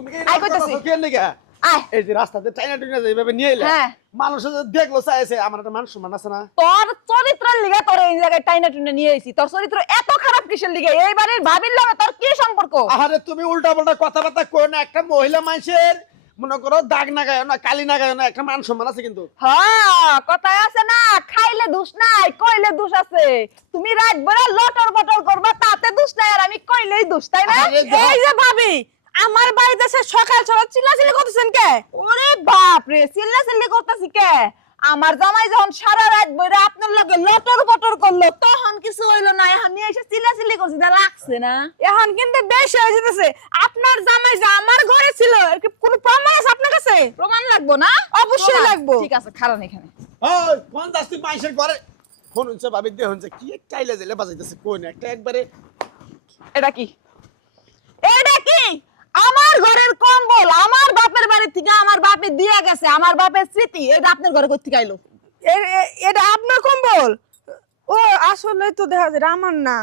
তুমি কি আই কইতাছি কে লাগা আয় এই যে রাস্তাতে টাইনা টুইনা যাইবে নিয়ে এলা হ্যাঁ মানুষ দেখলো চাইছে আমার একটা মানুষ সম্মান আছে না তোর চরিত্রের লিগে তোর এই জায়গায় টাইনা টুইনা নিয়ে আইছি তোর চরিত্র এত খারাপ কিসের লিগে এই বাড়ির ভাবির লগে তোর কি সম্পর্ক আরে তুমি উল্টা পাল্টা কথাবার্তা কই না একটা মহিলা মানুষের মনে করো দাগ না গায় না কালি না গায় না একটা মান সম্মান আছে কিন্তু হ্যাঁ কথায় আছে না খাইলে দোষ নাই কইলে দোষ আছে তুমি রাত ভরা লটর বটর করবা তাতে দোষ নাই আর আমি কইলেই দোষ তাই না আরে যা- এই যে ভাবি আমার বাড়িতে এসে সকাল সকাল চিল্লাচিল্লি করতেছেন কে? ওরে বাপ রে চিল্লাচিল্লি করতেছি কে আমার জামাই যখন সারা রাত বইরে আপনার লগে লটর বটর করলো তখন কিছু হইলো না এখন নিয়ে এসে চিল্লাচিল্লি করছি না লাগছে না এখন কিন্তু বেশ হয়ে যেতেছে। আপনার জামাই যে আমার ঘরে ছিল এর কি কোনো প্রমাণ আছে আপনার কাছে? প্রমাণ লাগবো না অবশ্যই প্রমাণ। লাগবো। ঠিক আছে খারাপ এখানে ওই কোন দাস্তি মানুষের ঘরে ফোন হচ্ছে ভাবি দে হচ্ছে কি টাইলে জেলে বাজাইতেছে কোন একটা একবারে এটা কি এটা কি আমার ঘরের কম্বল আমার বাপের বাড়ি থেকে আমার বাপে দিয়ে গেছে আমার বাপের স্মৃতি এটা আপনার ঘরে কই থেকে আইলো এটা আপনার কম্বল? ও আসলে তো দেখা যায় এটা আমার না।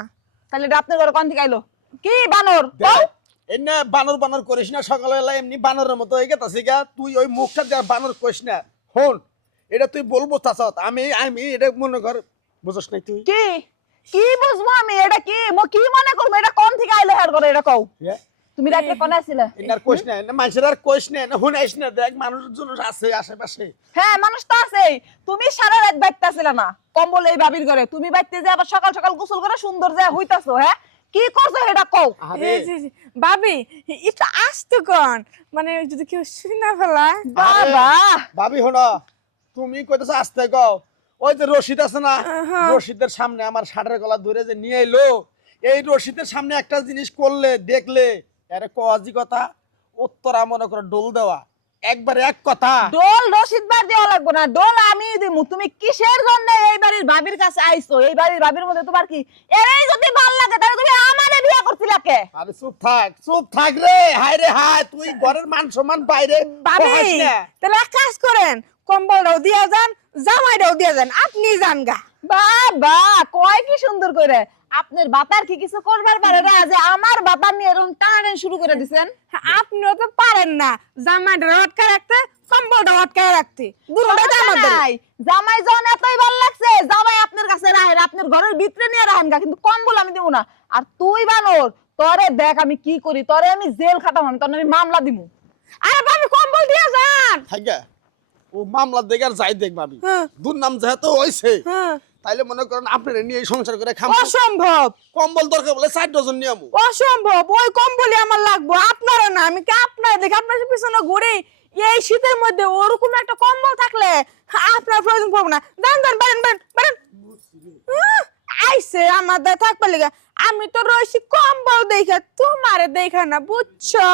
তাহলে এটা আপনার ঘরে কোন থেকে আইলো কি বানর দেখ, এনে বানর বানর করিস না সকালবেলা এমনি বানরের মতো হয়ে গেছে গা তুই ওই মুখটা দিয়ে বানর কইস না হন এটা তুই বলবো তাছত আমি আমি এটা মনে কর বুঝছ নাই তুই কি কি বুঝবো আমি এটা কি কি মনে করবো এটা কোন থেকে আইলো হের ঘরে এটা কও তুমি রাতে কোন আছিলে এনার কইস না না মানুষের আর কইস না না হুনাইস না দেখ মানুষজন আছে আশেপাশে হ্যাঁ মানুষ তো আছেই তুমি সারা রাত বাইতেছিলে না কম্বল এই ভাবির ঘরে তুমি বাইতে যে আবার সকাল সকাল গোসল করে সুন্দর যে হইতাছো হ্যাঁ কি করছো এটা কও আরে এই যে, ভাবি এটা আসতে কোন মানে যদি কেউ শুনা ফেলায়। বাবা ভাবি হলো তুমি কইতেছ আস্তে কও ওই যে রশিদ আছে না হ্যাঁ। রশিদের সামনে আমার শাড়ের গলা ধরে যে নিয়ে এলো এই রশিদের সামনে একটা জিনিস করলে দেখলে আরে কজি কথা উত্তরা মনে করে ডোল দেওয়া একবার এক কথা ডোল রশিদ বার দেওয়া লাগবে না ডোল আমি দিমু তুমি কিসের জন্য এই বাড়ির ভাবির কাছে আইছো এই বাড়ির ভাবির মধ্যে তোমার কি এরই যদি ভাল লাগে তাহলে তুমি আমারে বিয়ে করছিলা কে আরে চুপ থাক রে হায় রে হায় তুই ঘরের মান সম্মান বাইরে ভাবি কহাস না। তাহলে এক কাজ করেন কম্বলটাও দিয়া যান জামাইটাও দিয়া যান আপনি যান গা। বাবা কয় কি সুন্দর করে আপনার বাতার কি কিছু করবার পারে না যে আমার বাতার নিয়ে এরকম টানাটানি শুরু করে দিছেন আপনিও তো পারেন না জামাইটা আটকায় রাখতে কম্বলটা আটকায় রাখতে দুটোটাই তো আমাদের। নাই জামাই যখন এতই ভালো লাগছে জামাই আপনার কাছে রাখেন আপনার ঘরের ভিতরে নিয়ে রাখেন গা কিন্তু কম্বল আমি দেবো না আর তুই বানর তোরে দেখ আমি কি করি তোরে আমি জেল খাটাবো না তোর আমি মামলা দিমু আরে ভাবি কম্বল দিয়া যান। থাইগা ও মামলা দেখার যাই দেখ ভাবি হ্যাঁ। দুর্নাম যেহেতু হইছে হ্যাঁ তাইলে মনে করেন আপনারা নিয়ে সংসার করে খাম অসম্ভব কম্বল দরকার বলে 4 ডজন নিয়ে আমু অসম্ভব ওই কম্বলই আমার লাগবে আপনারা না আমি কি আপনার দেখে আপনার পিছনে ঘুরে এই শীতের মধ্যে ওরকম একটা কম্বল থাকলে আপনার প্রয়োজন পড়বে না দান দান বারেন বারেন বারেন আইসে আমাদের থাকবে লিগা আমি তো রয়েছি কম্বল দেখে তোমারে দেখা না বুঝছো।